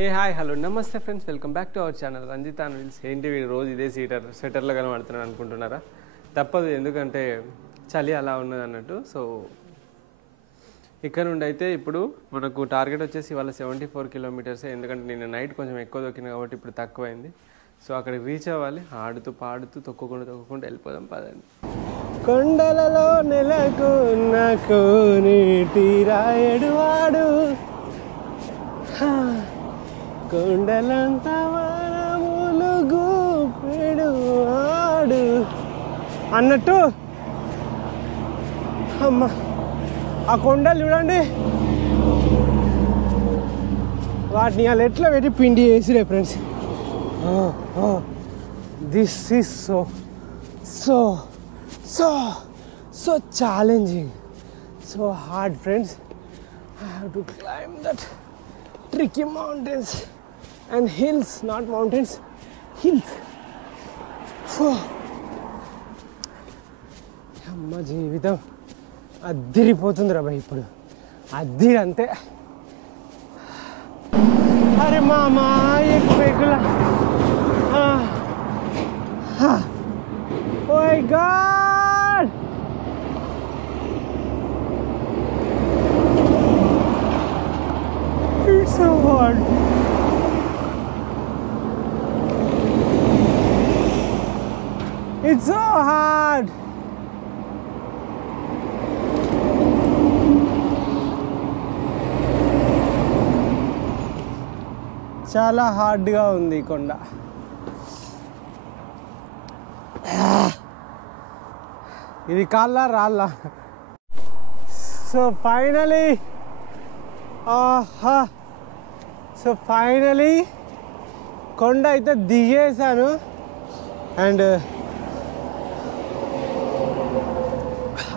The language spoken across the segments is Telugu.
ఏ హాయ్ హలో నమస్తే friends, welcome back to our channel Ranjith and wheels. ఏంటి వీడు రోజు ఇదే స్వెటర్లో కనబడుతున్నాను అనుకుంటున్నారా? తప్పదు, ఎందుకంటే చలి అలా ఉన్నది అన్నట్టు. సో ఇక్కడ నుండి అయితే ఇప్పుడు మనకు టార్గెట్ వచ్చేసి ఇవాళ 74 కిలోమీటర్సే. ఎందుకంటే నేను నైట్ కొంచెం ఎక్కువ దొక్కిన కాబట్టి ఇప్పుడు తక్కువైంది. సో అక్కడికి రీచ్ అవ్వాలి. ఆడుతూ పాడుతూ తొక్కుకుంటూ వెళ్ళిపోదాం పదండి. కొండలలో నెలకున్న కోనేటి రాయడు వాడు, కొండలంత వనములు గూపెడు వాడు అన్నట్టు. అమ్మ, ఆ కొండలు చూడండి, వాటిని వాళ్ళు ఎట్లా పెట్టి పిండి వేసిరే friends. This is so so so so challenging, so hard friends. I have to climb that tricky mountains and hills, not mountains, hills. అమ్మ జీవితం అద్దిరిపోతుంది రా భయ్, ఇప్పుడు అద్దిరి అంతే. అరే మామా ఎక్కువ ఓయ్ God, it's so hard. It's so hard. చాలా హార్డ్గా ఉంది ఈ కొండ. ఇది కాళ్ళ రాళ్ళ. సో ఫైనలీ కొండ అయితే దిగేశాను. అండ్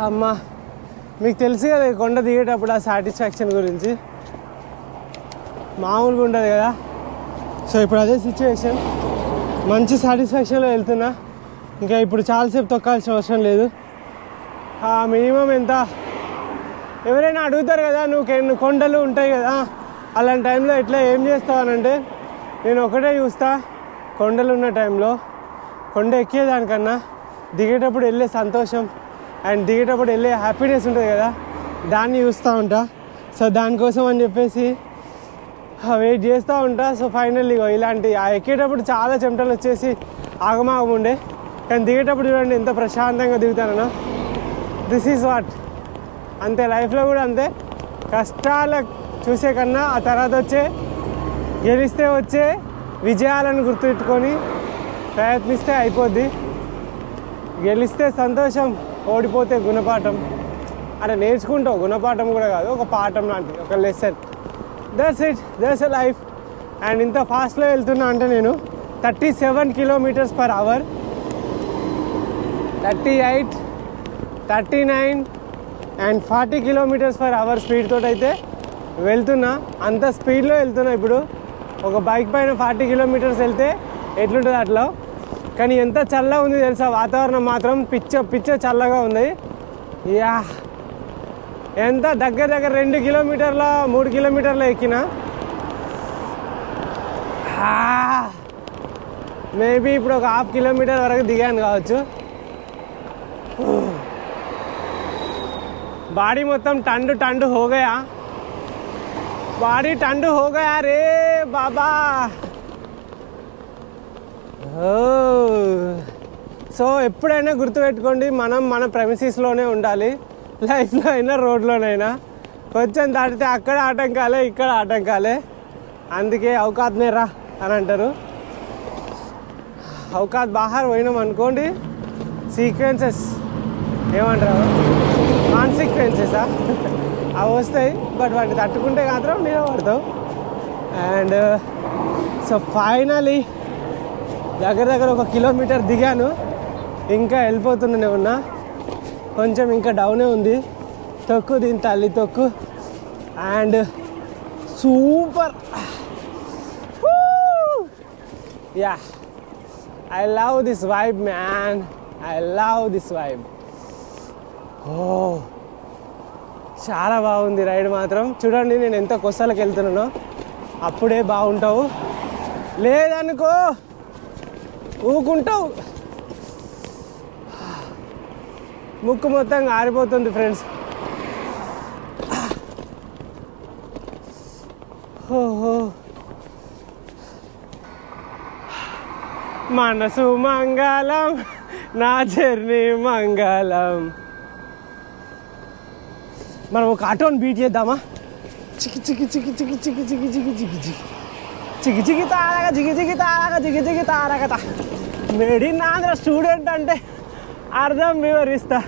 అమ్మ, మీకు తెలుసు కదా ఈ కొండ దిగేటప్పుడు ఆ సాటిస్ఫాక్షన్ గురించి మామూలుగా ఉండదు కదా. సో ఇప్పుడు అదే సిచ్యువేషన్, మంచి సాటిస్ఫాక్షన్లో వెళ్తున్నా. ఇంకా ఇప్పుడు చాలాసేపు తొక్కాల్సిన అవసరం లేదు. మినిమం ఎంత, ఎవరైనా అడుగుతారు కదా నువ్వు కొండలు ఉంటాయి కదా అలాంటి టైంలో ఎట్లా ఏం చేస్తావు అని అంటే, నేను ఒకటే చూస్తా, కొండలు ఉన్న టైంలో కొండ ఎక్కేదానికన్నా దిగేటప్పుడు వెళ్ళే సంతోషం అండ్ దిగేటప్పుడు వెళ్ళే హ్యాపీనెస్ ఉంటుంది కదా, దాన్ని చూస్తూ ఉంటా. సో దానికోసం అని చెప్పేసి వెయిట్ చేస్తూ ఉంటా. సో ఫైనల్లీ ఇలాంటి ఎక్కేటప్పుడు చాలా చెమటలు వచ్చేసి ఆగమాగం ఉండే, కానీ దిగేటప్పుడు చూడండి ఎంత ప్రశాంతంగా దిగుతానో. This is what. అంతే లైఫ్లో కూడా అంతే, కష్టాలు చూసే కన్నా ఆ తర్వాత గెలిస్తే వచ్చే విజయాలను గుర్తుపెట్టుకొని ప్రయత్నిస్తే అయిపోద్ది. గెలిస్తే సంతోషం, ఓడిపోతే గుణపాఠం. అంటే నేర్చుకుంటావు, గుణపాఠం కూడా కాదు, ఒక పాఠం లాంటిది, ఒక lesson. That's it, that's a life. And ఇంత ఫాస్ట్లో వెళ్తున్నా అంటే నేను 37 kilometres per hour, 38, 39 and 40 kilometres per hour speed తోటి అయితే వెళ్తున్నా. అంత స్పీడ్లో వెళ్తున్నా. ఇప్పుడు ఒక బైక్ పైన 40 కిలోమీటర్స్ వెళ్తే ఎట్లుంటుంది అట్లా. కానీ ఎంత చల్లగా ఉంది తెలుసా, వాతావరణం మాత్రం పిచ్చ చల్లగా ఉంది. యా, ఎంత దగ్గర 2 కిలోమీటర్ల 3 కిలోమీటర్ల ఎక్కిన. మేబీ ఇప్పుడు ఒక 1/2 కిలోమీటర్ వరకు దిగాను కావచ్చు. బాడీ మొత్తం టండు హో గయా, బాడీ టండు హో గయా రే బాబా. సో ఎప్పుడైనా గుర్తుపెట్టుకోండి, మనం మన ప్రెమిసెస్లోనే ఉండాలి. లైఫ్లో అయినా రోడ్లోనైనా కొంచెం దాటితే అక్కడ ఆటంకాలే, ఇక్కడ ఆటంకాలే. అందుకే ఔకాత్ మే రా అని అంటారు. ఔకాత్ బాహర్ పోయినాం అనుకోండి, సీక్వెన్సెస్ ఏమంటారు, కాన్సిక్వెన్సెసా అవి వస్తాయి. బట్ వాటిని తట్టుకుంటే మాత్రం నిలబడతావు. అండ్ సో ఫైనలీ దగ్గర 1 కిలోమీటర్ దిగాను. ఇంకా వెళ్ళిపోతున్నానే ఉన్నా, కొంచెం ఇంకా డౌనే ఉంది. తొక్కు, దీని తల్లి తొక్కు. And super, yeah, I love this vibe man, I love this vibe. చాలా బాగుంది రైడ్ మాత్రం. చూడండి నేను ఎంత కొసలకు వెళ్తున్నానో. అప్పుడే బాగుంటావు, లేదనుకో ఊకుంటావు. ముక్కు మొత్తం ఆరిపోతుంది ఫ్రెండ్స్. ఓహో, మనసు మంగళం, నా జర్నీ మంగళం. మనం ఒక ఆటోని బీట్ చేద్దామా? చికి చికి చికి చికి చికి చికి చికి చికి చికి చికి చికి తారక చికి చికి తారక చికి చికి తారకత. మేడ్ ఇన్ ఆంధ్ర స్టూడెంట్ అంటే అర్థం వివరిస్తా.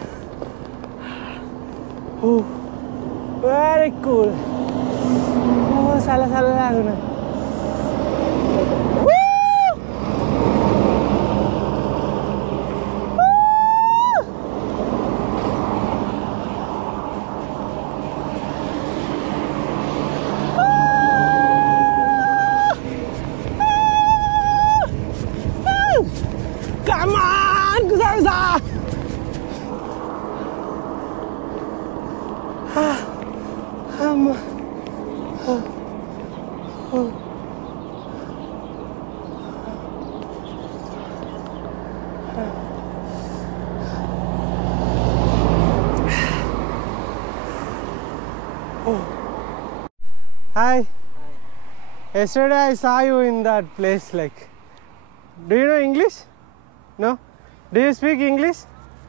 Very cool. చల్ల చల్లగా ఉన్నది. Come on, Guzauza! Hi. Yesterday I saw you in that place. Like, do you know English? No? Do you speak English?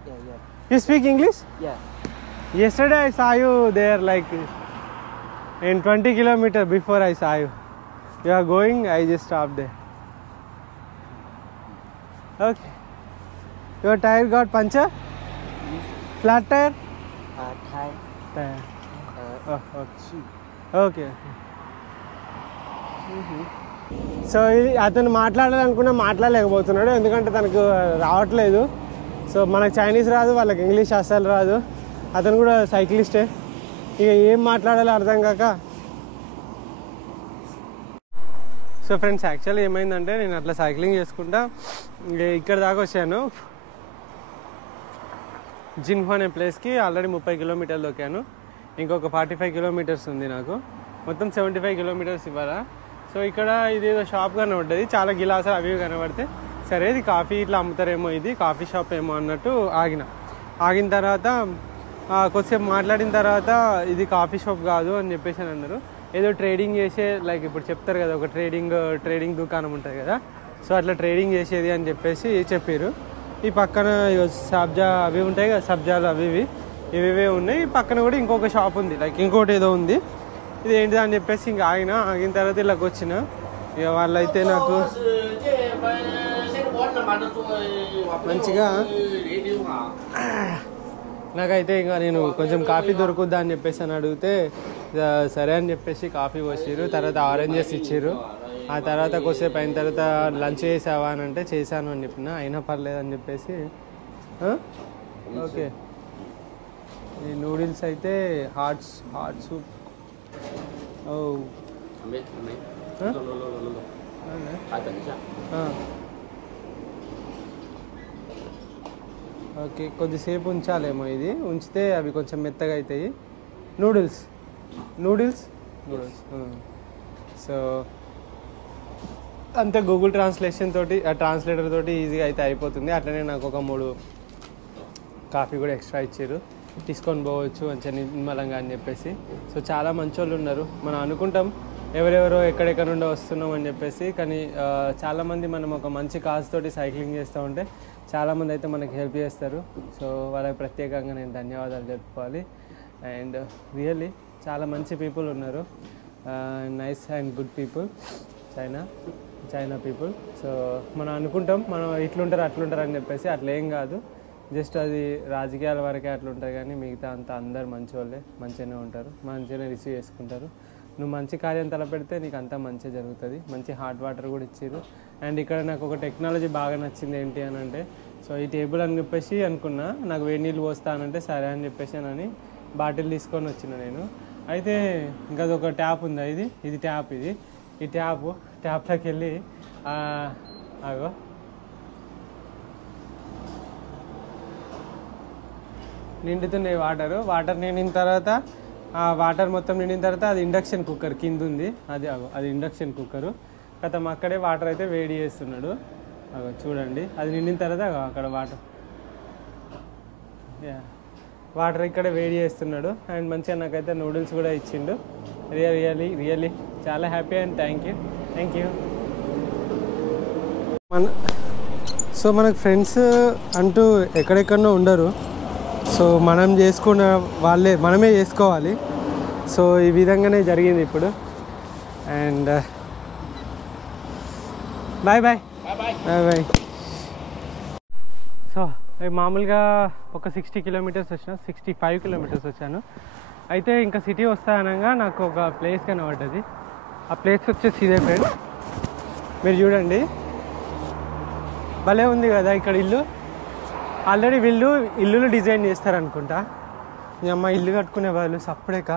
Yeah. You speak English? Yeah. Yesterday I saw you there, like in 20 kilometers before I saw you. You are going, I just stopped there. Okay. Your tire got puncture? Flat tire? Thai. Tire. Oh, okay. Okay. So ఇది అతను మాట్లాడాలనుకున్నా మాట్లాడలేకపోతున్నాడు, ఎందుకంటే తనకు రావట్లేదు. సో మనకు చైనీస్ రాదు, వాళ్ళకి ఇంగ్లీష్ అస్సలు రాదు. అతను కూడా సైక్లిస్టే, ఇక ఏం మాట్లాడాలో అర్థం కాక. సో ఫ్రెండ్స్, యాక్చువల్లీ ఏమైందంటే నేను అట్లా సైక్లింగ్ చేసుకుంటా ఇక్కడ దాకా వచ్చాను. జిన్హు అనే ప్లేస్కి ఆల్రెడీ 30 కిలోమీటర్లు దొక్కాను. ఇంకొక 45 కిలోమీటర్స్ ఉంది నాకు, మొత్తం 75 కిలోమీటర్స్ ఇవ్వాలా. సో ఇక్కడ ఇదేదో షాప్ కనబడ్డది, చాలా గిలాసాలు అవి కనబడితే సరే ఇది కాఫీ ఇట్లా అమ్ముతారేమో, ఇది కాఫీ షాప్ ఏమో అన్నట్టు ఆగిన తర్వాత కొద్దిసేపు మాట్లాడిన తర్వాత ఇది కాఫీ షాప్ కాదు అని చెప్పేసి అని అన్నారు. ఏదో ట్రేడింగ్ చేసే, లైక్ ఇప్పుడు చెప్తారు కదా ఒక ట్రేడింగ్ దుకాణం ఉంటుంది కదా, సో అట్లా ట్రేడింగ్ చేసేది అని చెప్పేసి చెప్పారు. ఈ పక్కన సబ్జా అవి ఉంటాయి కదా, సబ్జాలు ఇవే ఉన్నాయి. పక్కన కూడా ఇంకొక షాప్ ఉంది, లైక్ ఇంకోటి ఏదో ఉంది. ఇది ఏంటిది అని చెప్పేసి ఇంకా ఆగిన తర్వాత ఇలాగ వచ్చిన. ఇక వాళ్ళైతే నాకు మంచిగా నాకైతే ఇంకా నేను కొంచెం కాఫీ దొరుకుద్దా అని చెప్పేసి అని అడిగితే సరే అని చెప్పేసి కాఫీ పోసిర్రు. తర్వాత ఆరెంజెస్ ఇచ్చిర్రు. ఆ తర్వాత కొద్దిసేపు అయిన తర్వాత లంచ్ చేసావా అని అంటే చేశాను అని చెప్పిన, అయినా పర్లేదు అని చెప్పేసి. ఓకే, ఈ నూడిల్స్ అయితే హాట్ సూప్. ఓకే, కొద్దిసేపు ఉంచాలేమో, ఇది ఉంచితే అవి కొంచెం మెత్తగా అవుతాయి. నూడిల్స్. సో అంతే, గూగుల్ ట్రాన్స్లేటర్ తోటి ఈజీగా అయితే అయిపోతుంది. అట్లనే నాకు ఒక 3 కాఫీ కూడా ఎక్స్ట్రా ఇచ్చారు, తీసుకొని పోవచ్చు మంచిగా నిమ్మలంగా అని చెప్పేసి. సో చాలా మంచి వాళ్ళు ఉన్నారు. మనం అనుకుంటాం ఎవరెవరో ఎక్కడెక్కడ నుండో వస్తున్నాం అని చెప్పేసి, కానీ చాలామంది మనం ఒక మంచి కాజ్ తోటి సైక్లింగ్ చేస్తూ ఉంటే చాలామంది అయితే మనకి హెల్ప్ చేస్తారు. సో వాళ్ళకి ప్రత్యేకంగా నేను ధన్యవాదాలు చెప్పుకోవాలి. అండ్ రియల్లీ చాలా మంచి పీపుల్ ఉన్నారు, nice and good people, China people. So మనం అనుకుంటాం మనం ఇట్లుంటారు అట్లుంటారు అని చెప్పేసి, అట్లా ఏం కాదు. జస్ట్ అది రాజకీయాల వరకే అట్లా ఉంటుంది, కానీ మిగతా అంతా అందరు మంచి వాళ్ళే, మంచిగానే ఉంటారు, మంచిగానే రిసీవ్ చేసుకుంటారు. నువ్వు మంచి కార్యం తలపెడితే నీకు అంతా మంచిగా జరుగుతుంది. మంచి హాట్ వాటర్ కూడా ఇచ్చారు. అండ్ ఇక్కడ నాకు ఒక టెక్నాలజీ బాగా నచ్చింది ఏంటి అని అంటే, సో ఈ టేబుల్ అని చెప్పేసి అనుకున్నా, నాకు వేడి నీళ్ళు పోస్తానంటే సరే అని చెప్పేసి అని బాటిల్ తీసుకొని వచ్చిన నేను. అయితే ఇంకా అదొక ట్యాప్ ఉంది, ఇది ట్యాప్, ఈ ట్యాప్లోకి వెళ్ళి ఆగో నిండుతున్నాయి వాటర్ నిండిన తర్వాత ఆ వాటర్ మొత్తం నిండిన తర్వాత అది ఇండక్షన్ కుక్కర్ కింద ఉంది, అది ఇండక్షన్ కుక్కరు. గతం అక్కడే వాటర్ అయితే వేడి చేస్తున్నాడు. చూడండి అది నిండిన తర్వాత అక్కడ వాటర్ ఇక్కడే వేడి చేస్తున్నాడు. అండ్ మంచిగా నాకైతే నూడిల్స్ కూడా ఇచ్చిండు. రియల్లీ చాలా happy and thank you. So మనకు ఫ్రెండ్స్ అంటూ ఎక్కడెక్కడో ఉండరు. సో మనం చేసుకున్న మనమే చేసుకోవాలి. సో ఈ విధంగానే జరిగింది ఇప్పుడు. And bye. సో మామూలుగా ఒక 60 కిలోమీటర్స్ వచ్చిన 65 కిలోమీటర్స్ వచ్చాను. అయితే ఇంకా సిటీ వస్తా అనగా నాకు ఒక ప్లేస్ కనబడ్డది. ఆ ప్లేస్ వచ్చేసి ఇదే ఫ్రెండ్స్, మీరు చూడండి భలే ఉంది కదా ఇక్కడ ఇల్లు. ఆల్రెడీ వీళ్ళు ఇల్లులు డిజైన్ చేస్తారనుకుంటా. మీ అమ్మ ఇల్లు కట్టుకునే వాళ్ళు సప్పుడేక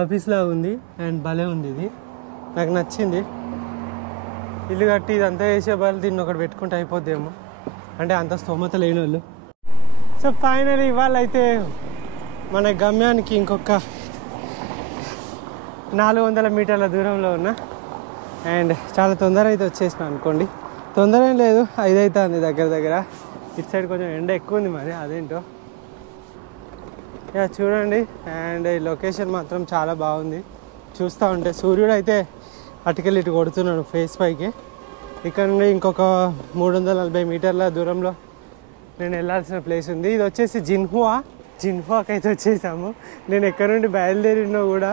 ఆఫీస్లా ఉంది. అండ్ భలే ఉంది, ఇది నాకు నచ్చింది. ఇల్లు కట్టి ఇదంతా వేసే వాళ్ళు దీన్ని ఒకటి పెట్టుకుంటే అయిపోద్దేమో, అంటే అంత స్తోమత లేని వాళ్ళు. సో ఫైనలీ ఇవాళ అయితే మన గమ్యానికి ఇంకొక 400 మీటర్ల దూరంలో ఉన్నా. అండ్ చాలా తొందర అయితే వచ్చేసిన అనుకోండి. తొందర ఏం లేదు, 5 అవుతుంది దగ్గర. ఇటు సైడ్ కొంచెం ఎండ ఎక్కువ ఉంది, మరి అదేంటో చూడండి. అండ్ ఈ లొకేషన్ మాత్రం చాలా బాగుంది. చూస్తూ ఉంటే సూర్యుడు అయితే అటుకెళ్ళి ఇటు కొడుతున్నాడు ఫేస్ పైకి. ఇక్కడ నుండి ఇంకొక 340 మీటర్ల దూరంలో నేను వెళ్ళాల్సిన ప్లేస్ ఉంది. ఇది వచ్చేసి జిన్హువాకి అయితే వచ్చేసాము. నేను ఎక్కడ నుండి బయలుదేరినో కూడా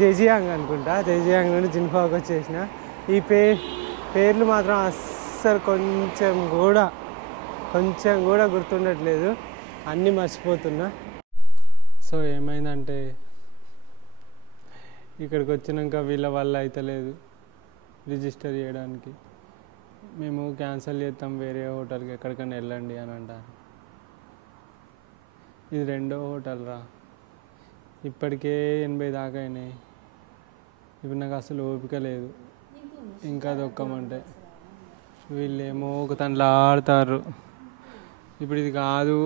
జేజియాంగ్ అనుకుంటా. జేజియాంగ్ నుండి జిన్హువాకి వచ్చేసిన. ఈ పేర్లు మాత్రం అస్సలు కొంచెం కూడా గుర్తుండట్లేదు, అన్నీ మర్చిపోతున్నా. సో ఏమైందంటే ఇక్కడికి వచ్చినాక వీళ్ళ వల్ల అయితలేదు రిజిస్టర్ చేయడానికి. మేము క్యాన్సిల్ చేస్తాం, వేరే హోటల్కి ఎక్కడికైనా వెళ్ళండి అని అంటారు. ఇది 2వ హోటల్ రా, ఇప్పటికే 80 దాకా అయినాయి. ఇప్పుడు నాకు అసలు ఓపిక లేదు ఇంకా దొక్కమంటే. వీళ్ళేమో ఒక తనలా ఆడతారు. ఇప్పుడు ఇది కాదు,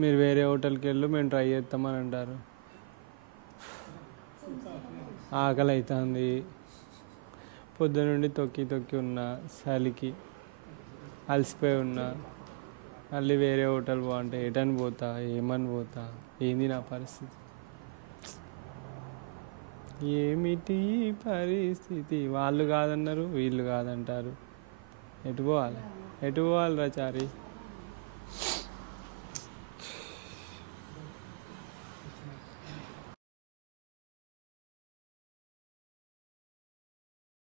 మీరు వేరే హోటల్కి వెళ్ళు, మేము ట్రై చేస్తామని అంటారు. ఆకలి అవుతుంది, పొద్దునుండి తొక్కి ఉన్నా, చలికి అలసిపోయి ఉన్నా. మళ్ళీ వేరే హోటల్ బాగుంటే ఎటని పోతా, ఏమని పోతా, ఏంది నా పరిస్థితి, ఏమిటి పరిస్థితి. వాళ్ళు కాదన్నారు, వీళ్ళు కాదంటారు. ఎటు పోవాలి రా చారి.